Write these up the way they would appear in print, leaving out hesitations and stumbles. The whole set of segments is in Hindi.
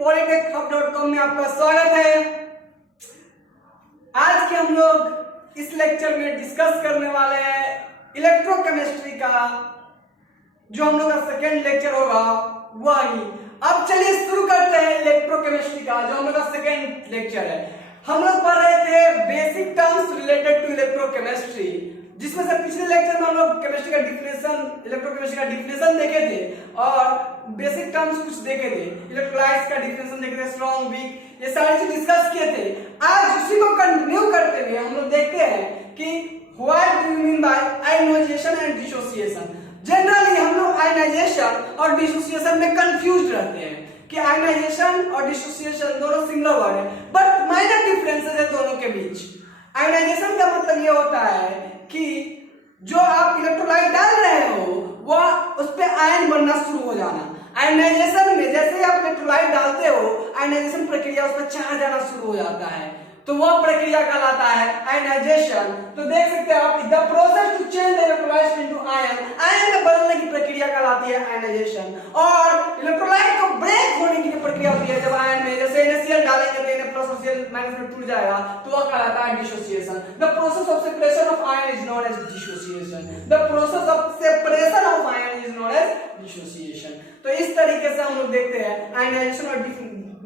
polytechhub.com में आपका स्वागत है। आज के हम लोग इस लेक्चर में डिस्कस करने वाले हैं इलेक्ट्रोकेमिस्ट्री का, जो हम लोग का सेकेंड लेक्चर होगा वही। अब चलिए शुरू करते हैं इलेक्ट्रोकेमिस्ट्री का, जो हम लोग का सेकेंड लेक्चर है। हम लोग पढ़ रहे थे basic terms related to electrochemistry, जिसमें से पिछले लेक्चर में हम लोग केमिस्ट्री का डिफिनेशन, इलेक्ट्रोकेमिस्ट्री का डिफिनेशन देखे थे और बेसिक टर्म्स कुछ देखे थे, इलेक्ट्रोलाइट्स का डिफिनेशन देखे थे, स्ट्रॉन्ग वीक, ये सारी चीज डिस्कस किए थे। आज उसी को कंटिन्यू करते हुए हम लोग देखते हैं कि what do you mean by ionization and dissociation. Generally हम लोग आयनाइजेशन और डिसोसिएशन में कंफ्यूज रहते हैं कि आयनाइजेशन और डिसोसिएशन दोनों सिंगल वर्ड है, बट माइनर डिफरेंसेस है दोनों के बीच। आयनाइजेशन का मतलब ये होता है कि जो आप इलेक्ट्रोलाइट डाल रहे हो वह उस पे आयन बनना शुरू हो जाना। आयनाइजेशन में जैसे ही आप इलेक्ट्रोलाइट डालते हो, आयनाइजेशन प्रक्रिया उस पर चार्ज आना शुरू हो जाता है, तो वह प्रक्रिया कहलाता है आयनाइजेशन। तो देख सकते हैं आप, the process to change the electrolytes into ion, ion में बदलने की प्रक्रिया कहलाती है आयनाइजेशन। और इलेक्ट्रोलाइट को ब्रेक होने की प्रक्रिया होती है जब आयन में जैसे NaCl डालेंगे तो Na+ और Cl- में टूट जाएगा, तो वह कहलाता है dissociation. The process of separation of ion is known as dissociation. The process of separation of ion is known as dissociation. तो इस तरीके से हम लोग देखते हैं आयनाइजेशन और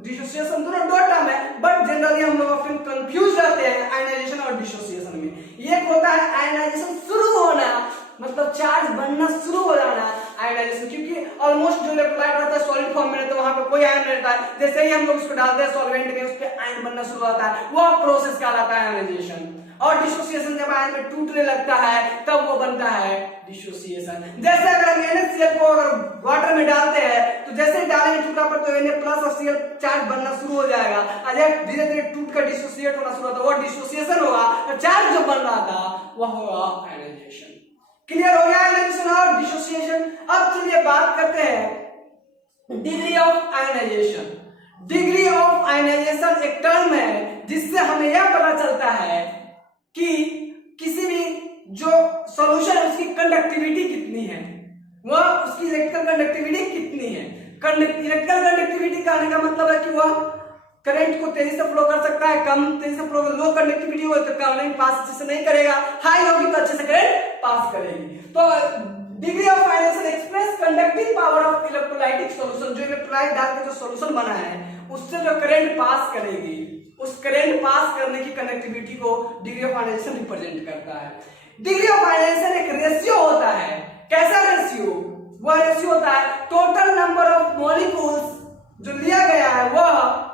डिसोसिएशन दोनों दो टर्म है, बट जनरली हम लोग ऑफ्टन कंफ्यूज रहते हैं आयनाइजेशन और डिसोसिएशन में। एक होता है आयनाइजेशन शुरू होना, मतलब चार्ज बनना शुरू हो जाना आयनाइजेशन, क्योंकि ऑलमोस्ट जो इलेक्ट्रोलाइट रहता है सॉलिड फॉर्म में रहता है, वहां पे कोई आयन रहता है, जैसे ही हम लोग उसको डालते हैं सॉल्वेंट में, उस पे आयन बनना शुरू होता है, वह प्रोसेस कहलाता है आयनाइजेशन। और डिसोसिएशन जब आयन में टूटने लगता है तब वो बनता है डिसोसिएशन। जैसे अगर हम NaCl को अगर वाटर में डालते हैं तो जैसे ही डालेंगे टूटा पर तो Na+ और Cl चार्ज बनना शुरू हो जाएगा, और जब धीरे धीरे टूट कर डिसोसिएट होना शुरू होता है, वो डिसोसिएशन होगा, और चार्ज जो बन रहा था वह होगा आयनाइजेशन। क्लियर हो गया आयनाइजेशन और डिसोसिएशन। अब चलिए बात करते हैं degree of ionization. Degree of ionization एक टर्म है जिससे हमें यह पता चलता है कि किसी भी जो सॉल्यूशन है उसकी कंडक्टिविटी कितनी है, वह उसकी इलेक्ट्रिकल कंडक्टिविटी कितनी है। इलेक्ट्रिकल कंडक्टिविटी कहने का मतलब है कि वह करंट को तेजी से फ्लो कर सकता है, कम तेजी से फ्लो, लो कंडक्टिविटी हो तो करंट पास अच्छे से नहीं करेगा, हाई होगी तो अच्छे से करंट पास करेगी। तो degree of ionization express conducting power of electrolytic solution, जो इलेक्ट्रोलाइट डाल के जो सॉल्यूशन बना है उससे जो करंट पास करेगी, उस करंट पास करने की कंडक्टिविटी को डिग्री ऑफ आयनाइजेशन रिप्रेजेंट करता है। डिग्री ऑफ आयनाइजेशन एक रेशियो होता है। कैसा रेशियो? वह रेशियो होता है टोटल नंबर ऑफ मॉलिक्यूल्स जो लिया गया है, वह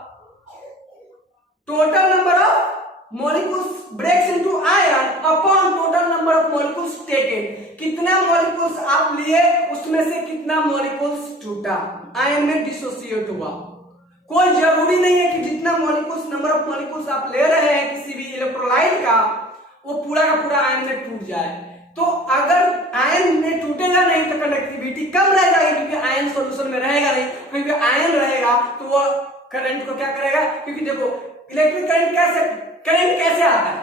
total number of molecules breaks into ion upon total number of molecules taken. कितना मॉलिक्यूल्स आप लिए उसमें से कितना मॉलिक्यूल्स टूटा, आयन में डिसोसिएट हुआ। कोई जरूरी नहीं है कि जितना मॉलिक्यूल्स, नंबर ऑफ मॉलिक्यूल्स आप ले रहे हैं किसी भी इलेक्ट्रोलाइट का, वो पूरा का पूरा आयन में टूट जाए। तो अगर आयन में टूटेगा नहीं तो कंडक्टिविटी कम रह जाएगी, क्योंकि आयन सॉल्यूशन में रहेगा नहीं। क्योंकि आयन रहेगा तो वो करंट को क्या करेगा, क्योंकि देखो इलेक्ट्रिक करंट कैसे आता है?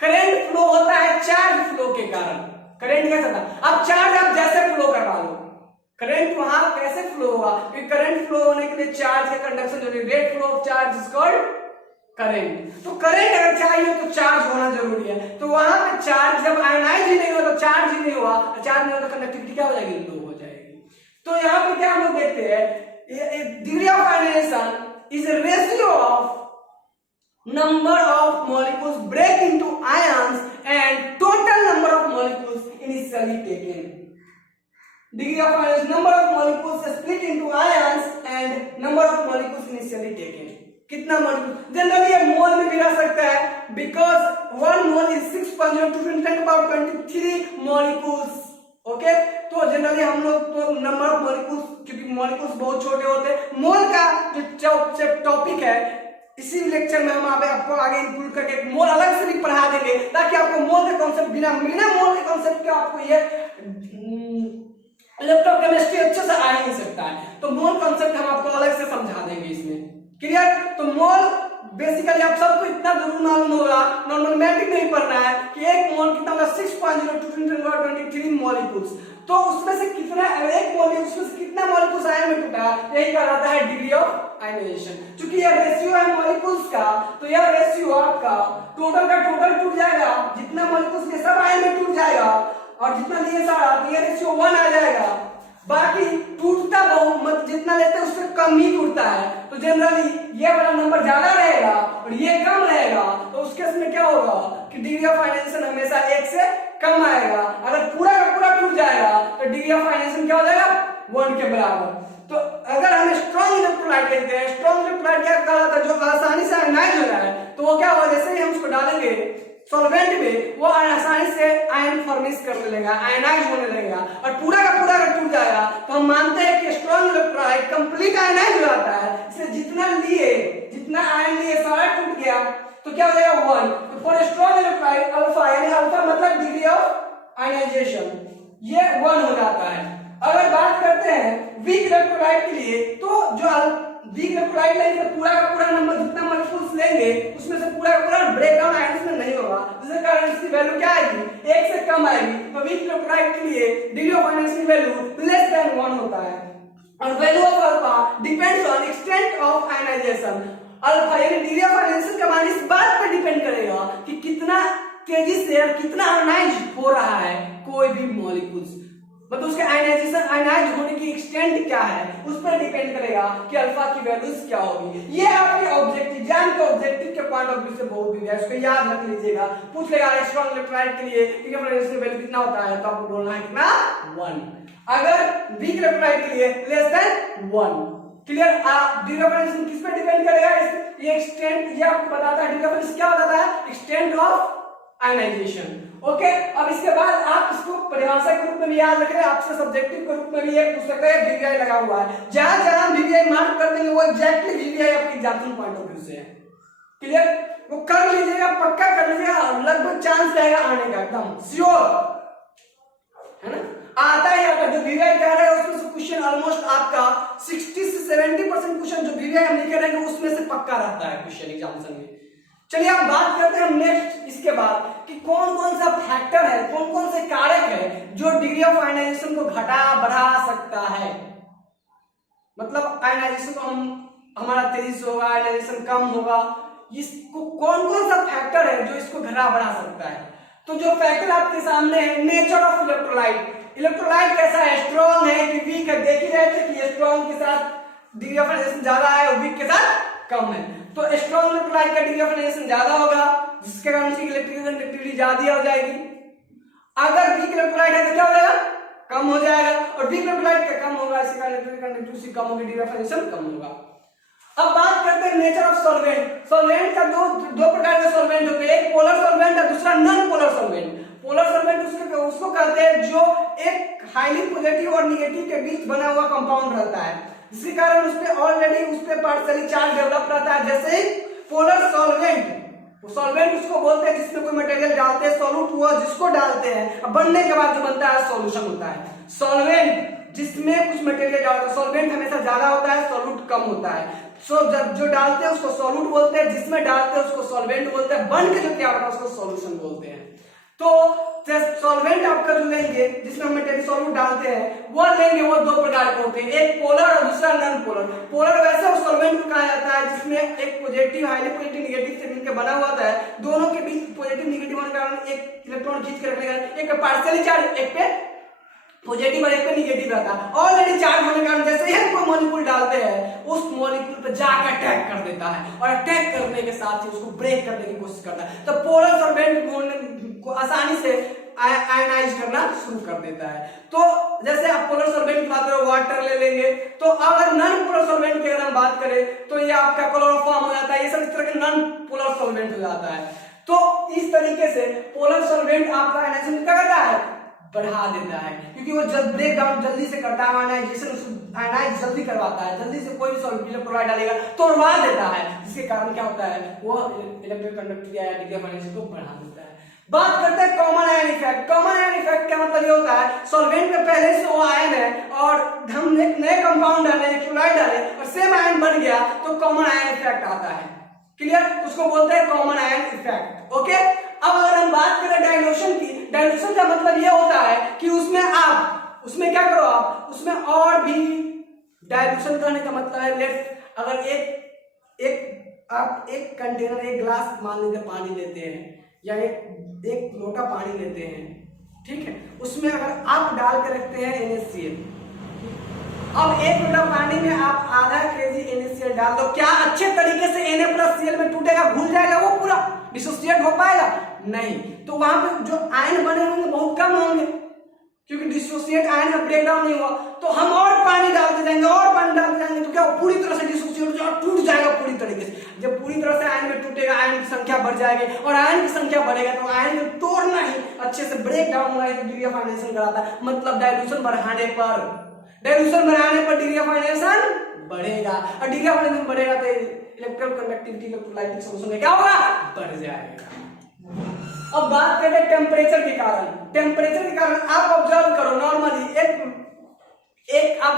करंट फ्लो होता है चार्ज फ्लो के कारण। करंट कैसे आता है? अब चार्ज आप जैसे फ्लो करवा लो, करंट वहां कैसे फ्लो होगा? क्योंकि करंट फ्लो होने के लिए चार्ज का कंडक्शन जरूरी है। Rate flow of charge is called current. तो करंट अगर चाहिए तो चार्ज होना जरूरी है। तो वहां पे चार्ज जब आयनाइज ही नहीं हुआ तो चार्ज ही नहीं हुआ, चार्ज नहीं हुआ तो कंडक्टिविटी क्या हो जाएगी? लो हो जाएगी। तो यहाँ पे क्या हम लोग देखते हैं, degree of ionization is a ratio of number of molecules break into ions and total number of molecules initially taken. Degree of ionization, number of molecules split into ions and number of molecules initially taken. कितना मॉलिक्यूल? जनरली ये मोल में भी रह सकता है, because 1 mole is 6.02 molecules. Okay, तो जनरली हम लोग तो नंबर ऑफ मॉलिक्यूल्स, क्योंकि मॉलिक्यूल्स बहुत छोटे होते हैं। मोल का जो टॉपिक है इसी लेक्चर में हम आपको आगे इंक्लूड करके मोल अलग से भी पढ़ा देंगे, ताकि आपको मोल के कॉन्सेप्ट, बिना मोल के कॉन्सेप्ट के आपको ये इलेक्ट्रोकेमिस्ट्री अच्छे से आ ही नहीं सकता है। तो मोल कॉन्सेप्ट हम आपको अलग से समझा देंगे इसमें। क्लियर? तो मोल बेसिकली आप सबको इतना जरूर मालूम होगा, नॉर्मल मैट्रिक नहीं पढ़ना है कि एक मोल कितना होगा? 6.02 मॉलिक्यूल्स। तो उसमें से कितना, एक मोल उसमें से कितना मॉलिक्यूल्स आयन में टूटा, यही कहलाता है डिग्री ऑफ आयनाइजेशन। चूंकि यह रेशियो है मॉलिक्यूल्स का, तो यह रेशियो आपका टोटल का टोटल टूट जाएगा, जितना मॉलिक्यूल्स के सब आयन में टूट जाएगा और जितना लिए सारा, तो यह रेशियो 1 आ जाएगा। बाकी टूटता बहुत जितना लेते हैं उससे कम ही टूटता है, तो जनरली ये वाला नंबर ज्यादा रहेगा और ये कम रहेगा, तो उस केस में क्या होगा कि डिग्री ऑफ आयनाइजेशन हमेशा 1 से कम आएगा। अगर पूरा का पूरा टूट जाएगा तो डिग्री ऑफ आयनाइजेशन क्या हो जाएगा 1 के बराबर। तो अगर हम स्ट्रॉन्ग इलेक्ट्रोलाइट लेते हैं, स्ट्रॉन्ग इलेक्ट्रोलाइट क्या कहलाता है, जो आसानी से आयनाइज हो रहा है, तो वो क्या होगा, जैसे ही हम उसको डालेंगे सॉल्वेंट में, वो आसानी से आयन फॉर्मेश करने लगेगा, आयनाइज होने लगेगा और पूरा का पूरा अगर टूट जाएगा तो हम मानते हैं कि स्ट्रॉन्ग इलेक्ट्रोलाइट कंप्लीट आयनाइज हो जाता है। इसलिए जितना आयन लिए सारा टूट गया, तो क्या हो जाएगा 1। तो फॉर स्ट्रॉन्ग इलेक्ट्रोलाइट अल्फा, यानी अल्फा मतलब डिग्री ऑफ आयनाइजेशन, ये 1 हो जाता है। अगर बात करते हैं वीक इलेक्ट्रोलाइट के लिए, तो जो वीक इलेक्ट्रोलाइट लेंगे तो पूरा का पूरा नंबर जितना मॉलिक्यूल्स लेंगे उसमें से पूरा का पूरा ब्रेकडाउन आयंस में नहीं होगा, जिसके कारण इसकी वैल्यू क्या आएगी, 1 से कम आएगी। तो वीक इलेक्ट्रोलाइट के लिए डिग्री ऑफ आयनाइजेशन की वैल्यू लेस देन 1 होता है। और value of alpha depends on extent of ionization. Alpha यानी डिग्री ऑफ आयनाइजेशन का मान इस बात पर डिपेंड करेगा कि कितना तेजी से और कितना आयनाइज हो रहा है कोई भी मॉलिक्यूल्स, मतलब उसके आयनाइज होने की एक्सटेंट क्या है, उस पर डिपेंड करेगा कि अल्फा की वैल्यूज क्या होगी। ये आपके ऑब्जेक्टिव एग्जाम के ऑब्जेक्टिव के पॉइंट ऑफ व्यू से बहुत भी है, इसको याद रख लीजिएगा। पूछ लेगा स्ट्रॉन्ग इलेक्ट्रोलाइट के लिए डिग्री ऑफ आयनाइजेशन वैल्यू कितना होता है, तो आपको बोलना है कितना 1। अगर वीक इलेक्ट्रोलाइट के लिए less than 1। Clear. Degree of ionization किस पे डिपेंड करेगा, ये एक्सटेंट, ये आपको बताता है डिग्री ऑफ आयनाइजेशन क्या बताता है, एक्सटेंट ऑफ आयनाइजेशन। ओके, अब इसके बाद आप इसको परिभाषा के रूप में भी याद रखें, आपसे सब्जेक्टिव के रूप में भी एक पूछ सकता है वीवीआई लगा हुआ है, जहां जहां वीवीआई मार्क कर देंगे वो एग्जैक्टली वीवीआई आपके एग्जाम्पल पॉइंट ऑफ व्यू से है। क्लियर, वो कर लीजिएगा, पक्का कर लीजिएगा, लगभग चांस रहेगा आने का, एकदम श्योर है ना। आता ही आता, जो वीवीआई कह रहे हैं उसमें से क्वेश्चन ऑलमोस्ट आपका 60 से 70% क्वेश्चन जो वीवीआई हम लिखे रहेंगे उसमें से पक्का रहता है क्वेश्चन एग्जामिनेशन में। चलिए अब बात करते हैं नेक्स्ट इसके बाद कि कौन कौन सा फैक्टर है, कौन कौन से कारक है जो डिग्री ऑफ आयनाइजेशन को घटा बढ़ा सकता है। मतलब आयनाइजेशन को हमारा तेजी से होगा, आयनाइजेशन कम होगा, इसको कौन कौन सा फैक्टर है जो इसको घटा बढ़ा सकता है। तो जो फैक्टर आपके सामने है, नेचर ऑफ इलेक्ट्रोलाइट, इलेक्ट्रोलाइट कैसा है, स्ट्रॉन्ग है कि वीक है। देख ही रहे थे कि स्ट्रॉन्ग के साथ डिग्री ऑफ आयनाइजेशन ज्यादा है और वीक के साथ कम है। तो स्ट्रॉन्ग इलेक्ट्रोलाइट का डिग्री ऑफ आयनाइजेशन ज्यादा होगा, जिसके कारण उसकी इलेक्ट्रिकल कंडक्टिविटी ज्यादा हो जाएगी। अगर वीक इलेक्ट्रोलाइट है तो क्या हो जाएगा, कम हो जाएगा, और वीक इलेक्ट्रोलाइट का कम होगा, इसका इलेक्ट्रिकल कंडक्टिविटी कम होगी, डिग्री ऑफ आयनाइजेशन कम होगा। अब बात करते हैं नेचर ऑफ सॉल्वेंट। सॉल्वेंट का दो प्रकार के सॉल्वेंट होते हैं, एक पोलर सॉल्वेंट और दूसरा non polar solvent. Polar solvent उसको कहते हैं जो एक हाईली पॉजिटिव और निगेटिव के बीच बना हुआ कंपाउंड रहता है, जिसके कारण उसपे ऑलरेडी उसपे पार्शियली चार्ज डेवलप रहता है। जैसे ही पोलर सॉल्वेंट, सॉल्वेंट उसको बोलते हैं जिसमें कोई मटेरियल डालते हैं, सॉल्यूट हुआ जिसको डालते हैं, अब बनने के बाद जो बनता है सॉल्यूशन होता है। सॉल्वेंट जिसमें कुछ मटेरियल डालते हैं, सॉल्वेंट हमेशा ज्यादा होता है, सॉल्यूट कम होता है। जब जो डालते हैं उसको सॉल्यूट बोलते हैं, जिसमें डालते हैं उसको सॉल्वेंट बोलते हैं, बन के जो क्या होता है उसको सॉल्यूशन बोलते हैं। तो सॉल्वेंट आपका जो लेंगे जिसमें हम मटेरियल सॉल्यूट डालते हैं वो लेंगे, वो दो प्रकार के होते हैं, एक पोलर और दूसरा नॉन पोलर। पोलर वैसे उस सॉल्वेंट को कहा जाता है जिसमें एक पॉजिटिव हाईली पॉजिटिव निगेटिव से मिलकर बना हुआ होता है, दोनों के बीच पॉजिटिव निगेटिव होने के कारण एक इलेक्ट्रॉन खींच के रखने का, एक पार्शियली चार्ज, एक पे पॉजिटिव और एक पे निगेटिव रहता है। ऑलरेडी चार्ज होने के कारण जैसे ही हम कोई मॉलिक्यूल डालते हैं उस मॉलिक्यूल पे जाकर अटैक कर देता है, और अटैक करने के साथ ही उसको ब्रेक करने की कोशिश करता है। तो पोलर सॉल्वेंट को आसानी से आयनाइज करना शुरू कर देता है। तो जैसे आप पोलर सॉल्वेंट की बात करें, वाटर ले लेंगे, तो अगर नॉन पोलर सॉल्वेंट की अगर हम बात करें तो ये आपका क्लोरोफॉर्म हो जाता है, ये सब इस तरह के नॉन पोलर सॉल्वेंट हो जाता है। तो इस तरीके से पोलर सॉल्वेंट आपका आयनाइजेशन क्या करता है, बढ़ा देता है, क्योंकि वो जब ब्रेक डाउन जल्दी से करता है, आयनाइजेशन आयनाइज जल्दी करवाता है, जल्दी से कोई भी इलेक्ट्रोलाइट डालेगा तोड़वा देता है, जिसके कारण क्या होता है वो इलेक्ट्रिक कंडक्टिविटी या डिग्री ऑफ आयनाइजेशन को बढ़ा देता है। बात करते हैं common ion effect. Common ion effect का मतलब ये होता है सॉल्वेंट में पहले से वो आयन है और हम एक नए कंपाउंड डाले, इलेक्ट्रोलाइट डाले और सेम आयन बन गया तो कॉमन आयन इफेक्ट आता है। क्लियर, उसको बोलते हैं कॉमन आयन इफेक्ट। ओके, अब अगर हम बात करें डाइल्यूशन की, डाइल्यूशन का मतलब ये होता है कि उसमें क्या करो, आप उसमें और भी डाइल्यूशन करने का मतलब है, लेट्स अगर एक आप एक कंटेनर, एक गिलास मान लीजिए पानी लेते हैं, या एक लोटा पानी लेते हैं, ठीक है, उसमें अगर आप डाल के रखते हैं NaCl, अब एक लोटा पानी में आप आधा केजी NaCl डाल दो, क्या अच्छे तरीके से Na+Cl में टूटेगा, घुल जाएगा, वो पूरा डिसोसिएट हो पाएगा? नहीं। तो वहां पे जो आयन बने होंगे बहुत कम होंगे, क्योंकि डिसोसिएट आयन का ब्रेकडाउन नहीं हुआ। तो हम और पानी डालते जाएंगे, और पानी डालते जाएंगे, तो क्या पूरी तरह से डिसोसिएट और टूट जाएगा पूरी तरीके से। जब पूरी तरह से आयन में टूटेगा, आयन की संख्या बढ़ जाएगी, और आयन की संख्या बढ़ेगा तो आयन को तोड़ना ही, अच्छे से ब्रेक डाउन होना ही डिग्री ऑफ आयनाइजेशन कराता है। मतलब डाइल्यूशन बढ़ाने पर डिग्री ऑफ आयनाइजेशन बढ़ेगा, और डिग्री ऑफ आयनाइजेशन बढ़ेगा तो इलेक्ट्रल कंडक्टिविटी, इलेक्ट्रोलाइटिक सॉल्यूशन में क्या होगा? बढ़ जाएगा। अब बात करते हैं टेम्परेचर के कारण। टेम्परेचर के कारण आप ऑब्जर्व करो, नॉर्मली एक आप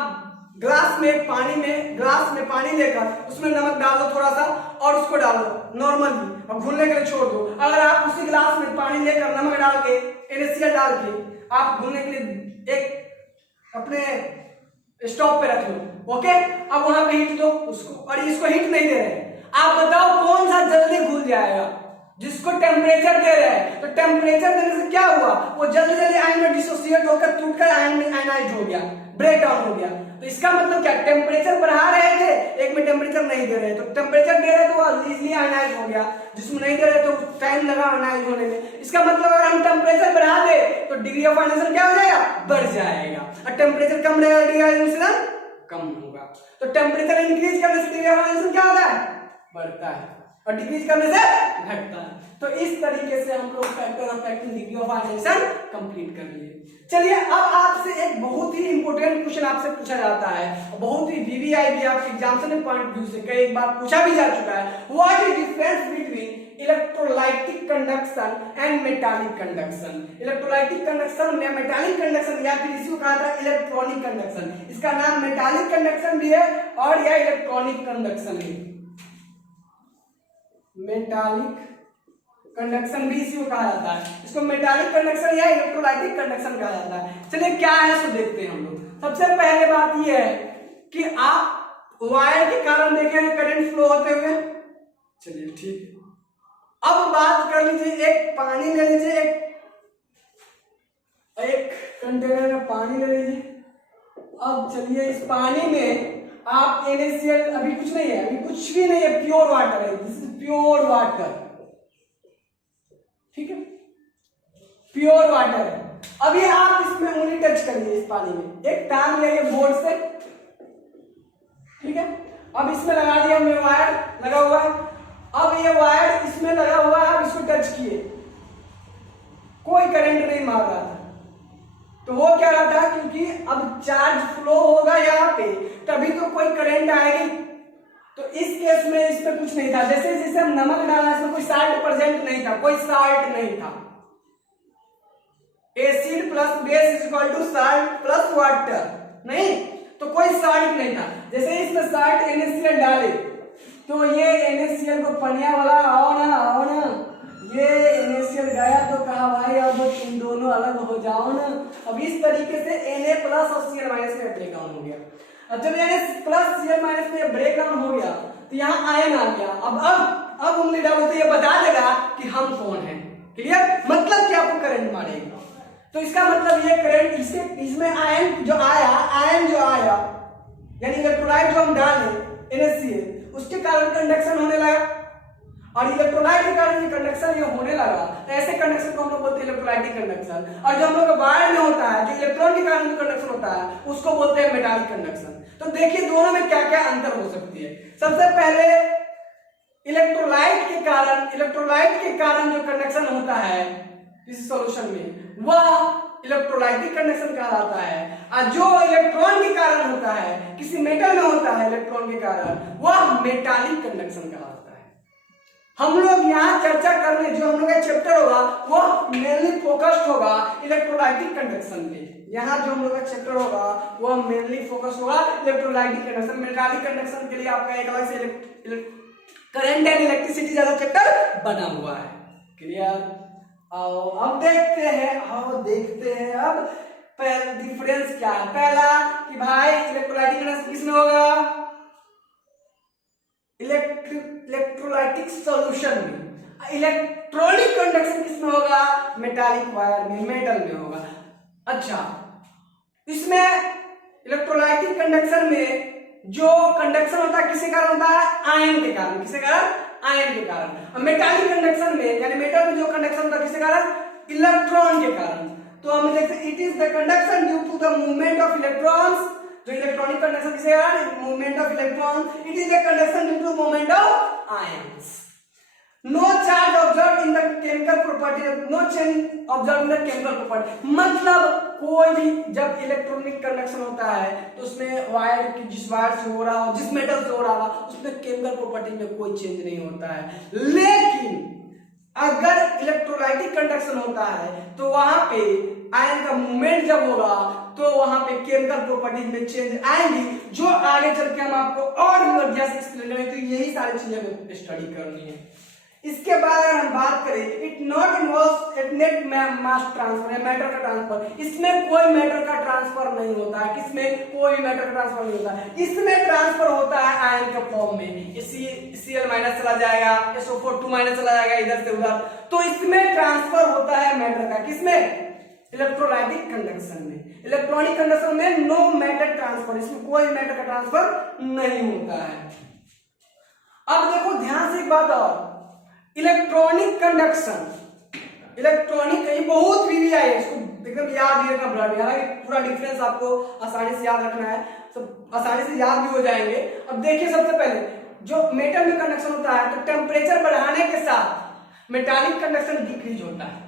ग्लास में पानी लेकर उसमें नमक डाल दो थोड़ा सा, और उसको डालो नॉर्मली, और घुलने के लिए छोड़ दो। अगर आप उसी ग्लास में पानी लेकर नमक डाल के NaCl डाल के आप घुलने के लिए एक अपने स्टोव पे रख लो, ओके, अब वहां पे हीट दो उसको, और इसको हीट नहीं दे रहे, आप बताओ कौन सा जल्दी घुल जाएगा? जिसको टेम्परेचर दे रहे हैं। तो टेम्परेचर देने से क्या हुआ? वो जल्दी जल्दी आयन में डिसोसिएट होकर टूटकर आयन में आयनाइज हो गया, ब्रेक डाउन हो गया। तो इसका मतलब क्या? टेम्परेचर बढ़ा रहे थे, एक में टेम्परेचर नहीं दे रहे, तो टेम्परेचर दे रहे तो वो इजीली आयनाइज हो गया, जिसमें नहीं दे रहे तो टाइम लगा आयनाइज होने में। इसका मतलब अगर हम टेम्परेचर बढ़ा दे तो डिग्री ऑफ आयनाइजेशन क्या हो जाएगा? बढ़ जाएगा। और टेम्परेचर कम रहेगा, डिग्री ऑफ आयनाइजेशन कम होगा। तो टेम्परेचर इंक्रीज करने से डिग्री ऑफ आयनाइजेशन क्या होता है? बढ़ता है, और डिक्रीज करने से घटता है। तो इस तरीके से हम लोग factor of acting degree of ionization complete कर लिए। चलिए, अब आपसे एक बहुत ही इंपॉर्टेंट क्वेश्चन आपसे पूछा जाता है, बहुत ही VVIP आपके एग्जामिनेशन पॉइंट व्यू से कई बार पूछा भी जा चुका है। What is difference between electrolytic conduction and metallic conduction? Electrolytic conduction या मेटालिक कंडक्शन, या फिर इसी को कहा जाता है इलेक्ट्रॉनिक कंडक्शन। इसका नाम मेटालिक कंडक्शन भी है और या इलेक्ट्रॉनिक कंडक्शन है। मेटालिक कंडक्शन भी इसी को कहा जाता है। इसको मेटालिक कंडक्शन या इलेक्ट्रोलाइटिक कंडक्शन कहा जाता है। चलिए क्या है सो देखते हैं हम लोग। सबसे पहले बात यह है कि आप वायर के कारण देखें करंट फ्लो होते हुए। चलिए ठीक है, अब बात कर लीजिए, एक पानी ले लीजिए, एक कंटेनर में पानी ले लीजिए। अब चलिए इस पानी में आप NaCl, अभी कुछ नहीं है, अभी कुछ भी नहीं है, प्योर वाटर है, दिस इज प्योर वाटर, ठीक है, प्योर वाटर है। अभी आप इसमें उंगली टच करिए इस पानी में, एक टांग ले बोर्ड से, ठीक है। अब इसमें लगा दिया हमने, वायर लगा हुआ है। अब ये वायर इसमें लगा हुआ है, अब इसको टच किए, कोई करंट नहीं मार रहा था, तो वो क्या रहा था, क्योंकि अब चार्ज फ्लो होगा यहाँ पे तभी तो कोई करंट आएगी। तो इस केस में इसमें कुछ नहीं था। जैसे जैसे हम नमक डाला, इसमें कोई साल्ट प्रेजेंट नहीं था, कोई साल्ट नहीं था। Acid plus base is equal to salt plus water, नहीं, तो कोई साल्ट नहीं था। जैसे इसमें साल्ट NaCl डाले तो ये NaCl को पनिया वाला आओ ना, ये NaCl गया तो कहा भाई अब तुम दोनों अलग हो जाओ ना। अब इस तरीके से Na प्लस और Cl माइनस में ब्रेक डाउन हो गया। अब जब Na प्लस Cl माइनस में ब्रेक डाउन हो गया तो यहाँ आयन आ गया। अब उंगली डालो तो ये बता देगा कि हम कौन हैं। क्लियर? मतलब कि आपको करंट मारेगा। तो इसका मतलब ये करंट इसमें आयन जो आया यानी इलेक्ट्रोलाइट जो हम डाले NaCl, उसके कारण कंडक्शन होने लगा, और इलेक्ट्रोलाइट के कारण ये कंडक्शन ये होने लगा। तो ऐसे कंडक्शन को हम लोग बोलते हैं इलेक्ट्रोलाइटिक कंडक्शन। और जो हम लोग वायर में होता है, जो इलेक्ट्रॉन के कारण जो कंडक्शन होता है, उसको बोलते हैं मेटालिक कंडक्शन। तो देखिए दोनों में क्या क्या अंतर हो सकती है। सबसे पहले इलेक्ट्रोलाइट के कारण जो कंडक्शन होता है इस सॉल्यूशन में, वह इलेक्ट्रोलाइटिक कंडक्शन कहलाता है। और जो इलेक्ट्रॉन के कारण होता है, किसी मेटल में होता है इलेक्ट्रॉन के कारण, वह मेटालिक कंडक्शन कहलाता है। हम लोग यहाँ चर्चा करने जो हम लोग का चैप्टर होगा वह मेनली फोकस्ड होगा इलेक्ट्रोलाइटिक कंडक्शन पे। यहाँ जो हम लोग का चैप्टर होगा वह मेनली फोकस होगा इलेक्ट्रोलाइटिक कंडक्शन। मेटालिक कंडक्शन के लिए आपका एक अलग से करंट एंड इलेक्ट्रिसिटी जैसा चैप्टर बना हुआ है। क्लियर? अब देखते हैं अब पहला डिफरेंस क्या है। पहला कि भाई इलेक्ट्रोलाइटिक कंडक्शन किसमें होगा? इलेक्ट्रोलाइटिक सॉल्यूशन में। इलेक्ट्रॉनिक कंडक्शन किसमें होगा? मेटालिक वायर में, मेटल में होगा। अच्छा, इसमें इलेक्ट्रोलाइटिक कंडक्शन में जो कंडक्शन होता है किसके कारण होता है? आयन के कारण। किसके कारण? आयन के कारण। और मेटालिक कंडक्शन में यानी मेटल में जो कंडक्शन होता है किसके कारण? इलेक्ट्रॉन के कारण। तो हम देखते हैं it is the conduction due to the movement of electrons. जो इलेक्ट्रॉनिक कंडक्शन किसके कारण? Movement of electron. It is the conduction due to movement of ions. No charge observe in the chemical property, no change observe in the chemical property. मतलब कोई भी जब इलेक्ट्रॉनिक कंडक्शन होता है तो उसमें वायर की जिस वायर से हो रहा हो, जिस मेटल से हो रहा हो, उसमें केमिकल प्रॉपर्टी में कोई चेंज नहीं होता है। लेकिन अगर इलेक्ट्रोलाइटिक कंडक्शन होता है तो वहां पे आयन का मूवमेंट जब होगा तो वहां पे केमिकल प्रॉपर्टीज में चेंज आएंगी, जो आगे चल के हम आपको और भी बढ़िया से एक्सप्लेन करेंगे। तो यही सारी चीजें हमें स्टडी करनी है। इसके बाद अगर हम बात करें, it not involves at net mass transfer, matter का ट्रांसफर। इसमें कोई मैटर का ट्रांसफर नहीं होता है। किसमें? कोई मैटर का ट्रांसफर नहीं होता है। इसमें ट्रांसफर होता है आयन के फॉर्म में। Cl माइनस चला जाएगा, SO4 2 माइनस चला जाएगा इधर से उधर। तो इसमें ट्रांसफर होता है मैटर का। किसमें? इलेक्ट्रोलाइटिक कंडक्शन में। इलेक्ट्रॉनिक कंडक्शन में नो मैटर ट्रांसफर, इसमें कोई मैटर का ट्रांसफर नहीं होता है। अब देखो ध्यान से एक बात और, इलेक्ट्रॉनिक कंडक्शन, इलेक्ट्रॉनिक ये बहुत वीवी है, इसको एकदम याद ही रखना पड़ेगा। हालांकि पूरा डिफरेंस आपको आसानी से याद रखना है, सब आसानी से याद भी हो जाएंगे। अब देखिए सबसे पहले जो मेटल में कंडक्शन होता है तो टेम्परेचर बढ़ाने के साथ मेटालिक कंडक्शन डिक्रीज होता है।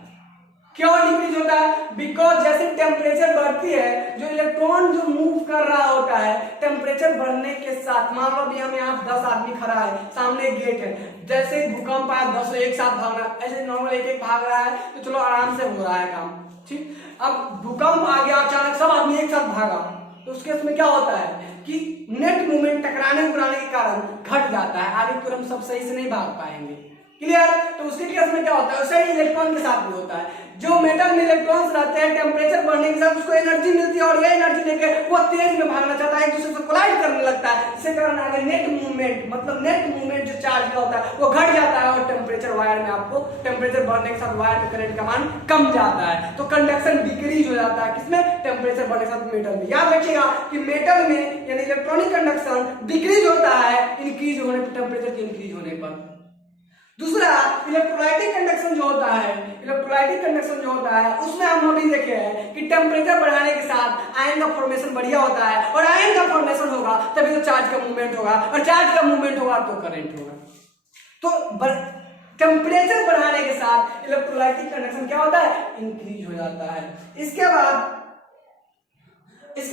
क्यों डिक्रीज होता है? बिकॉज जैसे टेम्परेचर बढ़ती है, जो इलेक्ट्रॉन जो मूव कर रहा होता है टेम्परेचर बढ़ने के साथ, मान लो अभी हम यहाँ 10 आदमी खड़ा है, सामने गेट है, जैसे भूकंप आया 10 एक साथ भागना, ऐसे नॉर्मल एक एक भाग रहा है तो चलो आराम से हो रहा है काम, ठीक। अब भूकंप आ गया अचानक, सब आदमी एक साथ भागा तो उसके उसमें क्या होता है कि नेट मूवमेंट टकराने उकराने के कारण घट जाता है, आगे तो हम सब सही से नहीं भाग पाएंगे। क्लियर? तो उसके केस में क्या होता है? वैसे ही इलेक्ट्रॉन के साथ भी होता है। जो मेटल में इलेक्ट्रॉन्स रहते हैं टेम्परेचर बढ़ने के साथ उसको एनर्जी मिलती है और ये एनर्जी लेके वो तेज में भागना चाहता है, एक दूसरे से कोलाइड करने लगता है। इसके कारण आगे नेट मूवमेंट, मतलब नेट मूवमेंट जो चार्ज का होता है वो घट जाता है और टेम्परेचर वायर में आपको टेम्परेचर बढ़ने के साथ वायर में करंट का मान कम जाता है, तो कंडक्शन डिक्रीज हो जाता है। किसमें? टेम्परेचर बढ़ने के साथ मेटल में। याद रखिएगा कि मेटल में यानी इलेक्ट्रॉनिक कंडक्शन डिक्रीज होता है इंक्रीज होने पर, टेम्परेचर के इंक्रीज होने पर। दूसरा इलेक्ट्रोलाइटिक कंडक्शन जो होता है, इलेक्ट्रोलाइटिक कंडक्शन जो होता है उसमें हम अभी देखे हैं कि टेम्परेचर बढ़ाने के साथ आयन का फॉर्मेशन बढ़िया होता है, और आयन का फॉर्मेशन होगा तभी तो चार्ज का मूवमेंट होगा, और चार्ज का मूवमेंट होगा तो करंट होगा। तो टेम्परेचर बढ़ाने के साथ इलेक्ट्रोलाइटिक कंडक्शन क्या होता है? इंक्रीज हो जाता है। इसके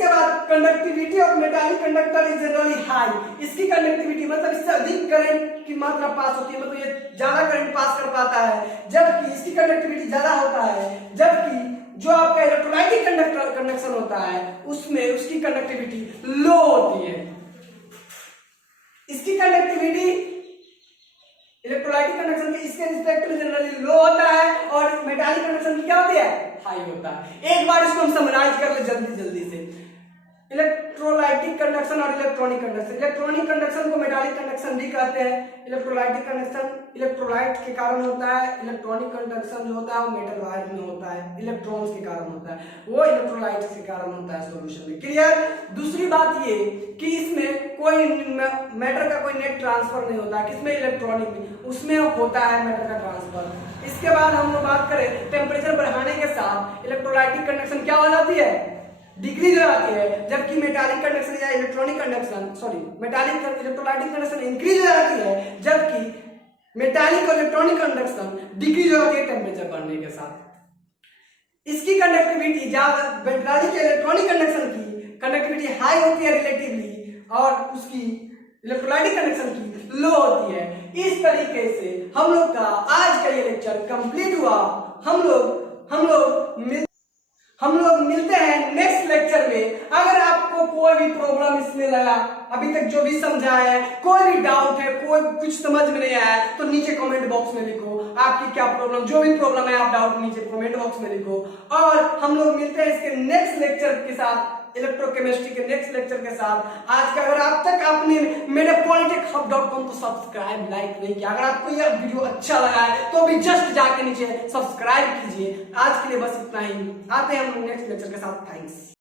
बाद conductivity of metallic conductor is generally high. इसकी कंडक्टिविटी मतलब इससे अधिक करंट की मात्रा पास होती है, मतलब ये ज्यादा करंट पास कर पाता है, जबकि इसकी कंडक्टिविटी ज्यादा होता है। जबकि जो आपका इलेक्ट्रोलाइटिक कंडक्शन होता है उसमें उसकी कंडक्टिविटी लो होती है। इसकी कंडक्टिविटी इलेक्ट्रोलाइटिक कंडक्शन की इसके रिस्पेक्ट में जनरली लो होता है, और मेटालिक कंडक्शन की क्या होती है? हाई होता है। एक बार इसको हम समराइज कर ले जल्दी से। इलेक्ट्रोलाइटिक कंडक्शन और इलेक्ट्रॉनिक कंडक्शन। इलेक्ट्रॉनिक कंडक्शन को मेटालिक कंडक्शन भी कहते हैं। इलेक्ट्रोलाइटिक कंडक्शन इलेक्ट्रोलाइट के कारण होता है, इलेक्ट्रॉनिक कंडक्शन जो होता है वो मेटल वायर में होता है, इलेक्ट्रॉन्स के कारण होता है, वो इलेक्ट्रोलाइट के कारण होता है सॉल्यूशन में। क्लियर? दूसरी बात ये कि इसमें कोई मैटर का कोई नेट ट्रांसफर नहीं होता है। किसमें? इलेक्ट्रॉनिक में, उसमें होता है मैटर का ट्रांसफर। इसके बाद हम लोग बात करें टेम्परेचर बढ़ाने के साथ इलेक्ट्रोलाइटिक कंडक्शन क्या हो जाती है? डिक्रीज हो जाती है, जबकि मेटालिक कंडक्शन या electronic conduction metallic electrolytic conduction increase हो जाती है, जबकि मेटालिक और इलेक्ट्रॉनिक कंडक्शन डिक्रीज हो जाती है टेम्परेचर बढ़ने के साथ। इसकी कंडक्टिविटी ज्यादा, मेटालिक या इलेक्ट्रॉनिक कंडक्शन की कंडक्टिविटी हाई होती है रिलेटिवली, और उसकी इलेक्ट्रोलाइटिक कंडक्शन की लो होती है। इस तरीके से हम लोग का आज का ये लेक्चर कंप्लीट हुआ। हम लोग मिलते हैं नेक्स्ट लेक्चर में। अगर आपको कोई भी प्रॉब्लम इसमें लगा, अभी तक जो भी समझाया है, कोई भी डाउट है, कोई कुछ समझ में नहीं आया तो नीचे कमेंट बॉक्स में लिखो आपकी क्या प्रॉब्लम, जो भी प्रॉब्लम है आप डाउट नीचे कमेंट बॉक्स में लिखो। और हम लोग मिलते हैं इसके नेक्स्ट लेक्चर के साथ। इलेक्ट्रोकेमिस्ट्री के नेक्स्ट लेक्चर के साथ। आज का अगर आप तक आपने मेरे polytechhub.com को सब्सक्राइब लाइक नहीं किया, अगर आपको यह वीडियो अच्छा लगा है तो अभी जस्ट जाके नीचे सब्सक्राइब कीजिए। आज के लिए बस इतना ही, आते हैं हम नेक्स्ट लेक्चर के साथ। थैंक्स।